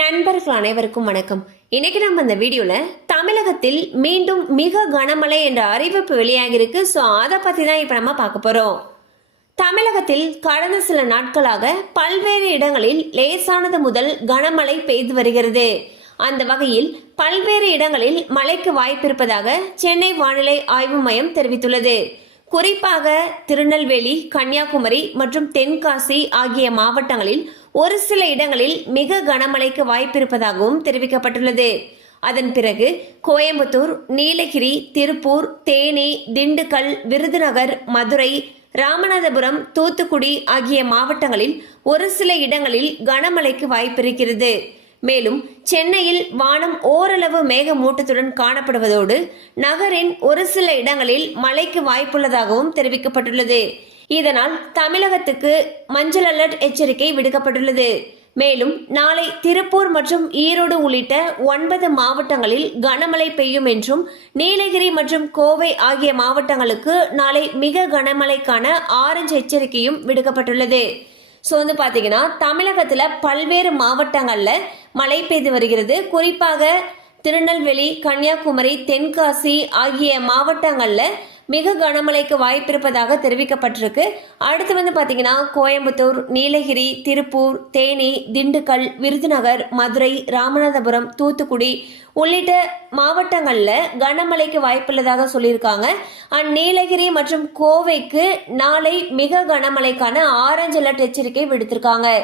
நண்பர்கள் அனைவருக்கும் வணக்கம். இன்னைக்கு நம்ம இந்த வீடியோல தமிழகத்தில் மீண்டும் மிக கனமழை என்ற அறிவிப்பு வெளியாகிருக்கு ஸோ அதை பத்தி தான் இப்போ நம்ம பார்க்க போறோம். தமிழகத்தில் கடந்த சில நாட்களாக பல்வேறு இடங்களில் லேசானது முதல் கனமழை பெய்து வருகிறது. அந்த வகையில் பல்வேறு இடங்களில் மழைக்கு வாய்ப்பிருப்பதாக சென்னை வானிலை ஆய்வு மையம் தெரிவித்துள்ளது. குறிப்பாக திருநெல்வேலி கன்னியாகுமரி மற்றும் தென்காசி ஆகிய மாவட்டங்களில் ஒரு சில இடங்களில் மிக கனமழைக்கு வாய்ப்பிருப்பதாகவும் தெரிவிக்கப்பட்டுள்ளது. அதன் பிறகு கோயம்புத்தூர் நீலகிரி திருப்பூர் தேனி திண்டுக்கல் விருதுநகர் மதுரை ராமநாதபுரம் தூத்துக்குடி ஆகிய மாவட்டங்களில் ஒரு சில இடங்களில் கனமழைக்கு வாய்ப்பிருக்கிறது. மேலும் சென்னையில் வானம் ஓரளவு மேகமூட்டத்துடன் காணப்படுவதோடு நகரின் ஒரு சில இடங்களில் மழைக்கு வாய்ப்புள்ளதாகவும் தெரிவிக்கப்பட்டுள்ளது. இதனால் தமிழகத்துக்கு மஞ்சள் அலர்ட் எச்சரிக்கை விடுக்கப்பட்டுள்ளது. மேலும் நாளை திருப்பூர் மற்றும் ஈரோடு உள்ளிட்ட ஒன்பது மாவட்டங்களில் கனமழை பெய்யும் என்றும் நீலகிரி மற்றும் கோவை ஆகிய மாவட்டங்களுக்கு நாளை மிக கனமழைக்கான ஆரஞ்சு எச்சரிக்கையும் விடுக்கப்பட்டுள்ளது. ஸோ வந்து பார்த்தீங்கன்னா தமிழகத்தில் பல்வேறு மாவட்டங்களில் மழை பெய்து வருகிறது. குறிப்பாக திருநெல்வேலி கன்னியாகுமரி தென்காசி ஆகிய மாவட்டங்களில் மிக கனமழைக்கு வாய்ப்பிருப்பதாக தெரிவிக்கப்பட்டிருக்கு. அடுத்து வந்து பார்த்தீங்கன்னா கோயம்புத்தூர் நீலகிரி திருப்பூர் தேனி திண்டுக்கல் விருதுநகர் மதுரை ராமநாதபுரம் தூத்துக்குடி உள்ளிட்ட மாவட்டங்களில் கனமழைக்கு வாய்ப்புள்ளதாக சொல்லியிருக்காங்க. அண்ட் நீலகிரி மற்றும் கோவைக்கு நாளை மிக கனமழைக்கான ஆரஞ்சு அலர்ட் எச்சரிக்கை விடுத்திருக்காங்க.